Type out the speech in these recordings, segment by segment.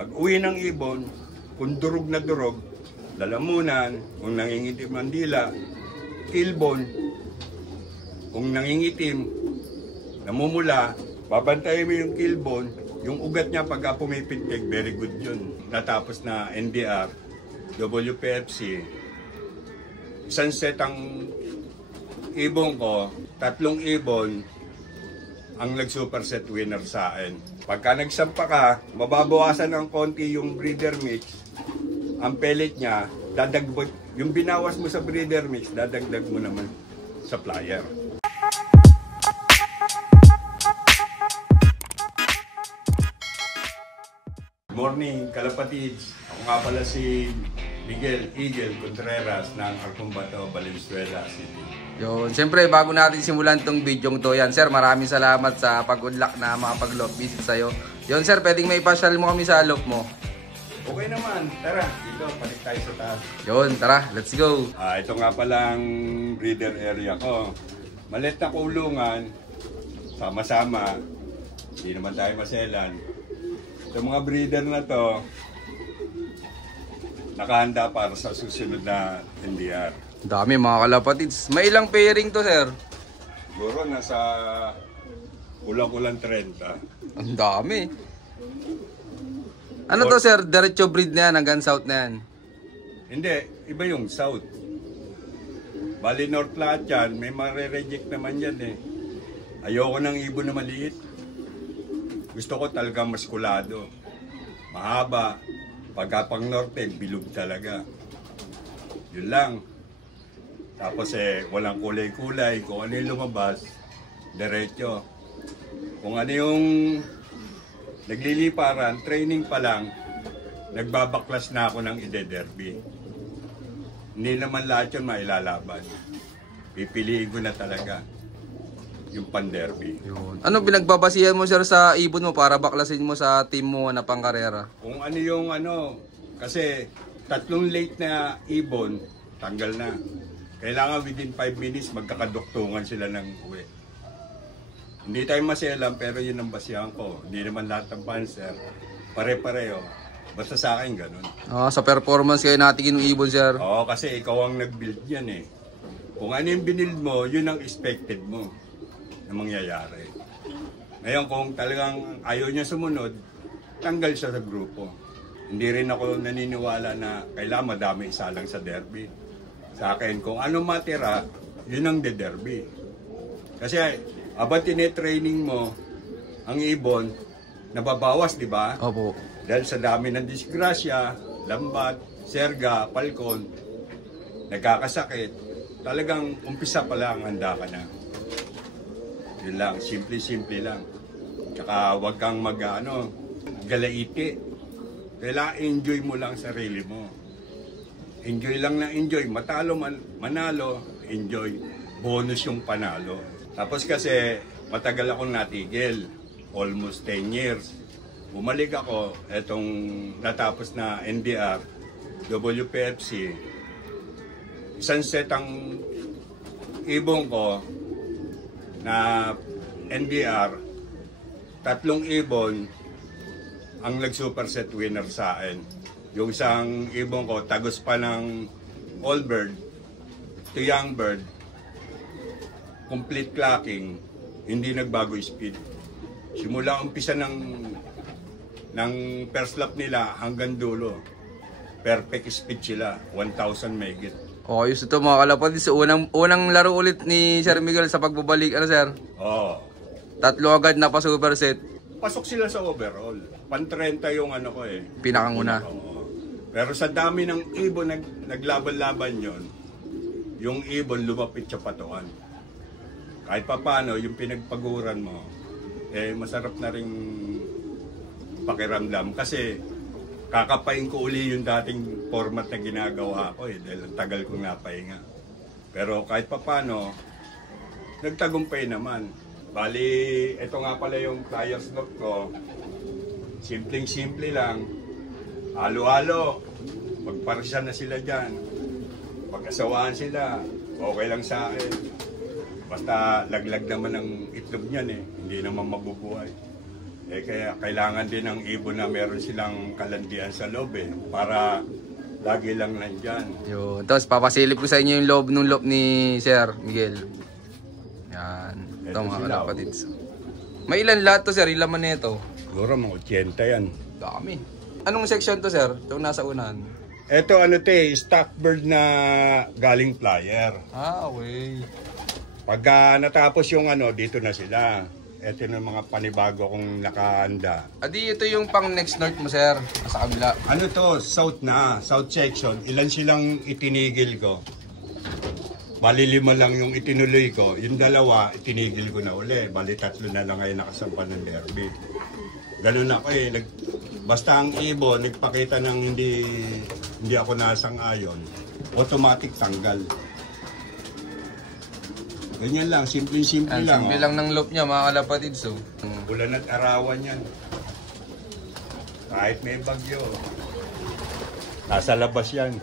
Pag uwi ng ibon, kung durog na durog, lalamunan, kung nangingitim ang dila, kilbon, kung nangingitim, namumula, babantayin mo yung kilbon, yung ugat niya pagka pumipintig, very good yun. Natapos na NDR, WPFC, isang set ang ibon ko, 3 ibon ang nag-superset winner sa akin. Pagka nagsampa ka, mababawasan ng konti yung breeder mix, ang pellet niya, yung binawas mo sa breeder mix, dadagdag mo naman sa flyer. Good morning, kalapatids. Ako nga pala si Miguel Eagle Contreras ng Arcombato, Valenzuela City. Yun, siyempre bago natin simulan tong video to yan, sir, maraming salamat sa pag-unlock na makapag-lot visit sa'yo. Yun, sir, pwedeng may pasyal mo kami sa loop mo. Okay naman, tara, dito, balik tayo sa taas. Yun, tara, let's go. Ito nga pala ang breeder area ko. Maliit na kulungan, sama-sama, hindi naman tayo maselan. Itong mga breeder na to, nakahanda para sa susunod na NDR. Dami mga kalapatids. May ilang pairing to, sir? Siguro nasa kulang-kulang 30. Ang dami. Ano to, sir? Diretso breed na yan, hanggang south na yan? Hindi, iba yung south. Bali north lahat yan, may mare-reject naman yan eh. Ayoko ng ibon na maliit. Gusto ko talaga maskulado. Mahaba. Pagka pang norte, bilog talaga. Yun lang. Tapos walang kulay-kulay. Kung ano yung lumabas, diretso. Kung ano yung nagliliparan, training pa lang, nagbabaklas na ako ng ide-derby. Hindi naman lahat yun mailalaban. Pipiliin ko na talaga yung pan-derby. Ano pinagbabasihan mo, sir, sa ibon mo para baklasin mo sa team mo na pangkarera? Kung ano yung kasi 3 late na ibon, tanggal na. Kailangan within 5 minutes magkakaduktungan sila ng uwi. Hindi tayo maselan pero yun ang basihan ko. Hindi naman lahat ng panser. Pare-pareho. Basta sa akin ganun. Sa performance kayo natin yung ibon, sir? Oo, kasi ikaw ang nag-build yan eh. Kung ano yung binild mo, yun ang expected mo na mangyayari. Ngayon kung talagang ayaw niya sumunod, tanggal siya sa grupo. Hindi rin ako naniniwala na kailangan madami isa lang sa derby. Sa akin, kung ano matira, yun ang de-derby. Kasi abang tine-training mo ang ibon, nababawas, di ba? Opo. Dahil sa dami ng disgrasya, lambat, serga, palkon, nagkakasakit, talagang umpisa pa lang handa ka na. Yun lang, simple-simple lang. Tsaka huwag kang galaiti. Kailangan enjoy mo lang sarili mo. Enjoy lang na enjoy. Matalo, manalo, enjoy. Bonus yung panalo. Tapos kasi matagal akong natigil. Almost 10 years. Bumalik ako, etong natapos na NDR, WPFC. Isang set ang ibon ko na NDR, 3 ibon ang nag-superset winner sa akin. Yung isang ibon ko, tagos pa ng all bird to young bird, complete clocking, hindi nagbago speed. Simula umpisa ng first lap nila hanggang dulo, perfect speed sila, 1,000 megit. Ayos ito mga kalapatids. Unang laro ulit ni Sir Miguel sa pagbabalik, sir? Oo. 3 agad na pa superset. Pasok sila sa overall. Pan-30 yung ko eh. Pinakanguna. Oo. Pero sa dami ng ibon naglaban-laban yon, yung ibon lumapit sa patuan. Kahit papano, yung pinagpaguran mo, masarap na ring pakiramdam. Kasi kakapain ko uli yung dating format na ginagawa ko dahil ang tagal kong napahinga. Pero kahit papano, nagtagumpay naman. Bali, ito nga pala yung flyers note ko. Simpleng-simple lang. Halo-halo. Magparisan na sila dyan. Pag-asawaan sila. Okay lang sa akin. Basta laglag naman ang itlog niyan eh. Hindi naman mabubuhay. Kaya kailangan din ng ibon na meron silang kalandian sa loob para lagi lang nandyan. Yun. Tapos papasilip ko sa inyo yung loob ni Sir Miguel. Yan. Ito Ito mga sila, kalapatids. May ilan lahat to, Sir? Yung laman nito? Siguro mga 80 yan. Dami. Anong section to, Sir? Itong nasa unahan. Ito stock bird na galing flyer. Okay. Pagka natapos yung dito na sila. Ito yung mga panibago kong nakahanda. Adi, ito yung pang next north mo, Sir. Nasa kabila. South na, south section. Ilan silang itinigil ko. Bali 5 lang yung itinuloy ko. Yung 2, itinigil ko na uli. Bali 3 na lang ngayon nakasampa ng derby. Ganun ako basta ang ibon, nagpakita ng hindi ako nasang-ayon, automatic tanggal. Ganyan lang, simple-simple lang. Simple lang ng loop niya, mga kalapatids. So. Ulan at arawan yan. Kahit may bagyo. Nasa labas yan.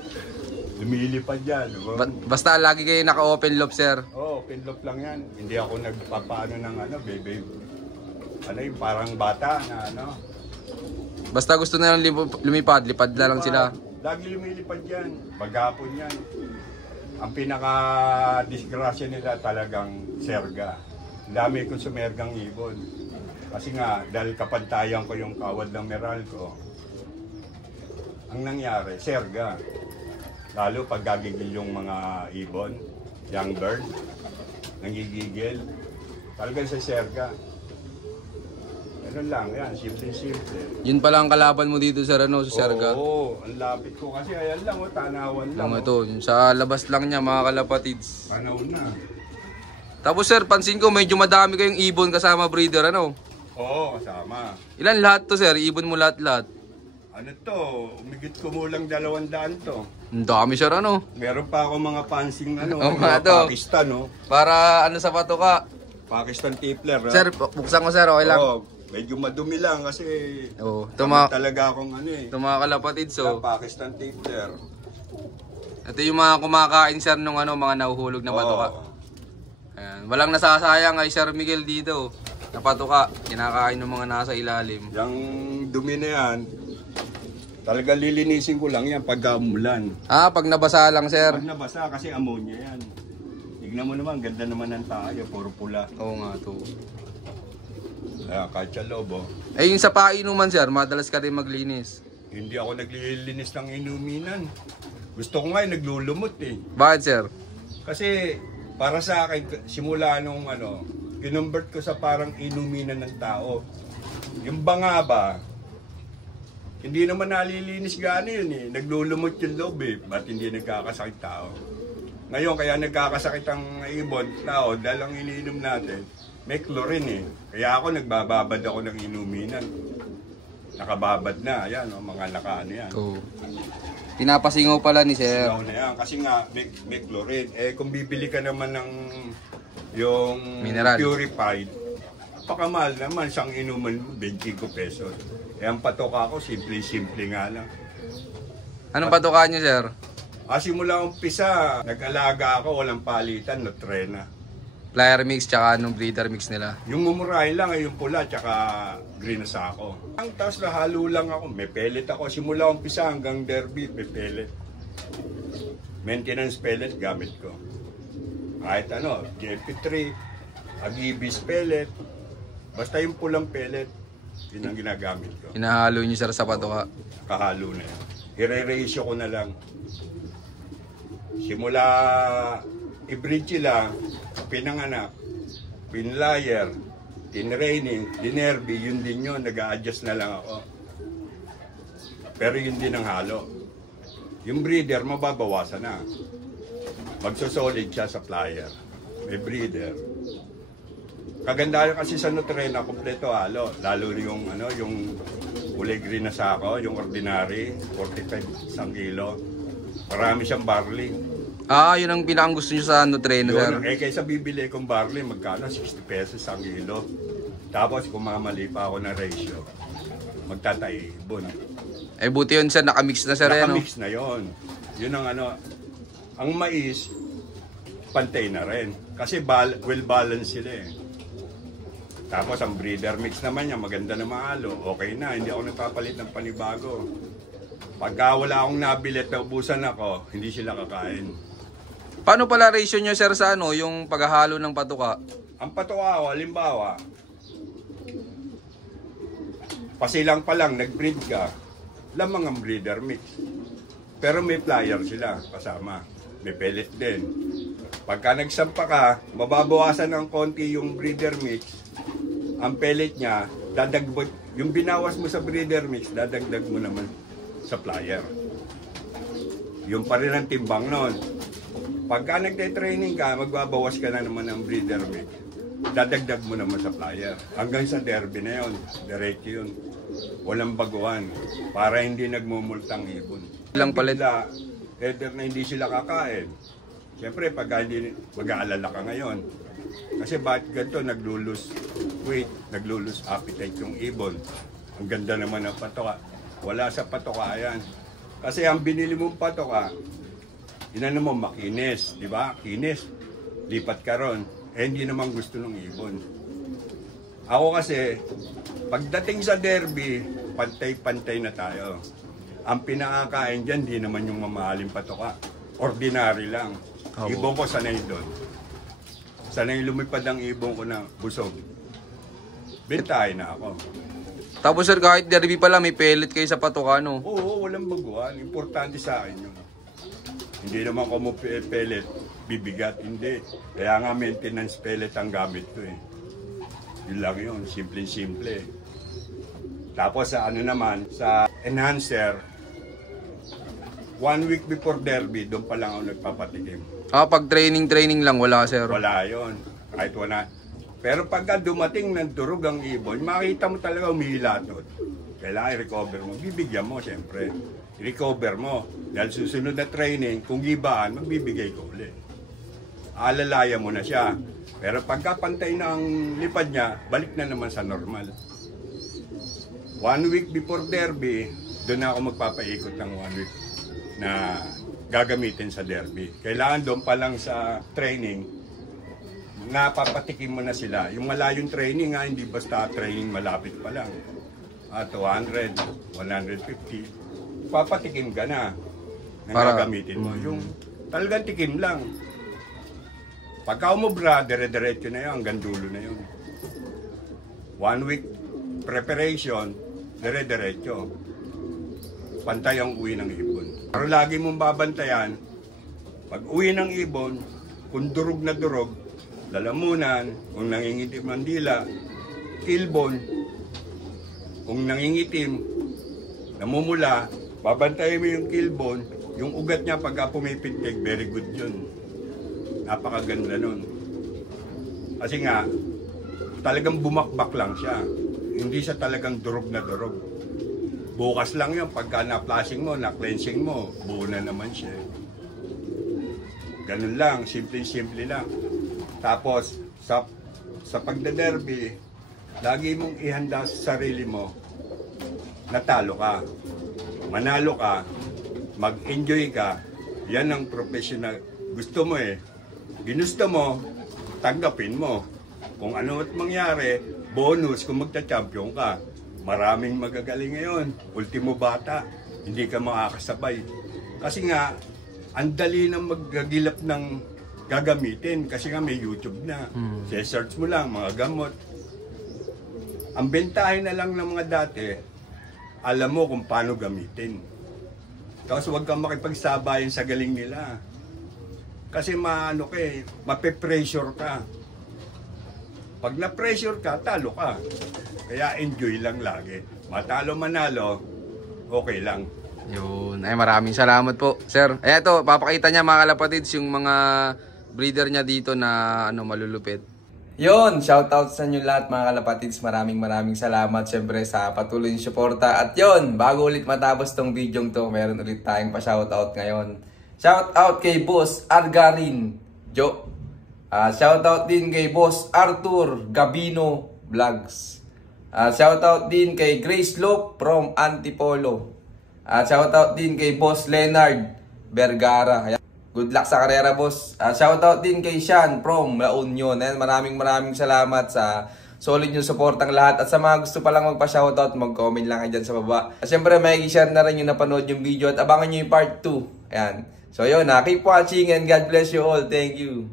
Lumilipad yan. Basta lagi kayo naka-open loop, Sir. Oo, open loop lang yan. Hindi ako nagpapaano ng baby. Yung parang bata na Basta gusto na lang lumipad, lipad na lang sila. Lagi lumilipad yan. Maghapon yan. Ang pinaka-disgrasya nila talagang serga. Dami kong sumergang ibon. Kasi nga, dahil kapantayan ko yung kawad ng Meralco, ang nangyari, serga. Lalo pag gagigil yung mga ibon, young bird, nangigigil, talagang sa serga. Ganun lang, yan, simple-simple. Yun pala ang kalaban mo dito, Sir, sa serga. Oo, ang lapit ko kasi ayan lang, tanawan lang. Ito, yung sa labas lang niya, mga kalapatids. Panahon na. Tapos, Sir, pansin ko, medyo madami kayong ibon kasama breeder, Oo, kasama. Ilan lahat to, Sir? Ibon mo lahat-lahat? Umigit ko mulang 200 to. Ang dami, Sir, Meron pa ako mga pansing mga Pakistan, Para sa patuka. Pakistan Tippler. Sir, buksan ko, Sir, okay lang. Oo, medyo madumi lang kasi talaga akong Ito mga kalapatids, Pakistan Tippler. Ito yung mga kumakain, Sir, nung mga nahuhulog na patuka. Ayan. Walang nasasayang ay Sir Miguel dito. Na patuka, kinakain ng mga nasa ilalim. Yung dumi na yan, talaga lilinisin ko lang yan pag umulan. Pag nabasa lang, Sir. Pag nabasa kasi ammonia yan. Tignan mo naman, ganda naman ng tayo, puro pula. Oo nga to. Kahit sa loob, Yung sa painuman, Sir, madalas ka rin maglinis. Hindi ako naglilinis ng inuminan. Gusto ko nga naglulumot Bakit, Sir? Kasi para sa akin, simula nung kinumbert ko sa parang inuminan ng tao. Yung banga ba, hindi naman nalilinis gano'n yun Naglulumot yung loob Ba't hindi nagkakasakit tao? Ngayon, kaya nagkakasakit ang ibon, tao, dahil ang iniinom natin, may chlorine Kaya ako nagbababad ako ng inuminan. Nakababad na, ayan, mga yan. Oo. Pinapasingaw pala ni Sir. Singaw na yan, kasi nga may chlorine. Kung bibili ka naman ng yung mineral purified, pakamahal naman, siyang inuman 25 pesos. Ang patoka ko, simple nga lang. Anong patuka niyo, Sir? Simula umpisa, nag-alaga ako, walang palitan, Nutrena. Flyer mix tsaka anong breeder mix nila? Yung mumurahin lang ay yung pula tsaka green na sako. Ang taas na halo lang ako, may pellet ako. Simula umpisa hanggang derby, may pellet. Maintenance pellet gamit ko. Kahit GMP3, Agibis pellet, basta yung pulang pellet, yun ang ginagamit ko. Hinahalo nyo, Sir, sa patuka? Kahalo na yun. I-re-ratio ko na lang. Simula i-breed sila, pinanganak, pinlayer, tinraining, dinerby, yun din yun, nag-a-adjust na lang ako. Pero yun din ang halo. Yung breeder, mababawasan na. Magsosolid siya sa flyer. May breeder. Kagandahan kasi sa Nutrena, kompleto halo. Lalo yung, yung kulay green na sako, yung ordinary, 45 isang kilo. Marami siyang barley. Yun ang pinakang gusto nyo sa Nutrena, Sir. Kaysa bibili kong barley, magkano? 60 pesos ang kilo. Tapos kung mamali pa ako ng ratio, magtataibon. Buti yun, Sir, nakamix na, Sir. Nakamix na yun. Yun ang ang mais, pantay na rin. Kasi well-balanced sila Tapos ang breeder mix naman niya, maganda na mahalo. Okay na, hindi ako nagpapalit ng panibago. Pagka wala akong nabili at naubusan ako, hindi sila kakain. Paano pala ratio nyo, sir, sa ano, yung paghahalo ng patuka? Ang patuka ko, halimbawa, pasilang pa lang, nag-breed ka, lamang ang breeder mix. Pero may flyer sila kasama. May pellet din. Pagka nagsampa ka, mababawasan ng konti yung breeder mix. Ang pellet niya, yung binawas mo sa breeder mix, dadagdag mo naman sa flyer. Yung pa rin ang timbang nun. Pagka nagte-training ka, magbabawas ka na naman ng breeder mix. Dadagdag mo naman sa flyer. Hanggang sa derby na yun. Diretso yun. Walang baguhan. Para hindi nagmumultang ibon. Ilang palit? Either na hindi sila kakain. Siyempre, pagka hindi, mag-aalala ka ngayon. Kasi bakit ganito, naglulus weight, naglulus appetite yung ibon. Ang ganda naman ng patoka. Wala sa patoka yan. Kasi ang binili mong patoka, inano mo, makinis, di ba? Kinis, lipat ka ron. Eh, hindi naman gusto ng ibon. Ako kasi, pagdating sa derby, pantay-pantay na tayo. Ang pinakakain dyan, di naman yung mamahaling patoka. Ordinary lang. Ibon ko sanay doon. Sanay lumipad ang ibon ko na busog. Bentahin na ako. Tapos sir, kahit derby pala, may pellet kayo sa patuka, no? Oo, walang baguhan. Importante sa akin yun. Hindi naman ko mo pellet, bibigat. Hindi. Kaya nga maintenance pellet ang gamit ko eh. Yun lang yun. Simple-simple. Tapos sa ano naman, sa enhancer, 1 week before derby, doon pa lang ako nagpapatikim. Pag training lang, wala sir? Wala yun. Kahit wala. Pero pagka dumating ng durog ang ibon, makita mo talaga umihila doon. Kailangan i-recover mo. Bibigyan mo, siyempre. I-recover mo. Dahil susunod na training, kung gibaan, magbibigay ko ulit. Alalaya mo na siya. Pero pagka pantay na ang lipad niya, balik na naman sa normal. 1 week before derby, doon na ako magpapaikot ng 1 week na gagamitin sa derby. Kailangan doon pa lang sa training, napapatikim mo na sila. Yung malayong training nga, hindi basta training malapit pa lang. 200, 150. Papatikim ka na gagamitin mo. Yung talagang tikim lang. Pagka umubra, dire-diretso na yun, hanggang dulo na yun. 1 week preparation, dire-diretso. Pantay ang uwi ng ibon. Pero lagi mong babantayan, pag uwi ng ibon, kung durog na durog, lalamunan, kung nangingitim ang dila, kilbon, kung nangingitim, namumula, babantayan mo yung kilbon, yung ugat niya pagka pumipintig, very good yun. Napakaganda nun. Kasi nga, talagang bumakbak lang siya. Hindi siya talagang durog na durog. Bukas lang yun, pagka na-flashing mo, na-cleansing mo, buo na naman siya. Ganun lang, simple-simple lang. Tapos, sa pagda-derby, lagi mong ihanda sa sarili mo, natalo ka, manalo ka, mag-enjoy ka, yan ang professional. Gusto mo eh, ginusto mo, tanggapin mo. Kung ano at mangyari, bonus kung magta-champion ka. Maraming magagaling ngayon. Ultimo bata, hindi ka makakasabay. Kasi nga, ang dali nang maggagilap ng gagamitin. Kasi nga may YouTube na. Search mo lang, mga gamot. Ang bentahin na lang ng mga dati, alam mo kung paano gamitin. Tapos huwag kang makipagsabayan sa galing nila. Kasi mape-pressure ka. Pag na-pressure ka, talo ka. Kaya enjoy lang lagi. Matalo manalo, okay lang. Yun. Ay, maraming salamat po, sir. Ay, ito, papakita niya mga kalapatids yung mga breeder niya dito na malulupit. Yun, shoutout sa inyo lahat mga kalapatids. Maraming salamat syempre sa patuloy yung suporta. At yun, bago ulit matapos tong video to, meron ulit tayong pa-shoutout ngayon. Shoutout kay Boss Argarin Jo. Shoutout din kay Boss Arthur Gabino Vlogs. Shoutout din kay Grace Lope from Antipolo. Shoutout din kay Boss Leonard Vergara. Good luck sa karera, boss. Shoutout din kay Sean from La Union. And maraming salamat sa solid yung support ang lahat. At sa mga gusto pa lang magpa-shoutout, mag-comment lang kayo dyan sa baba. At syempre, may i-share na rin yung napanood yung video at abangan nyo yung part 2. Ayan. So yun, keep watching and God bless you all. Thank you.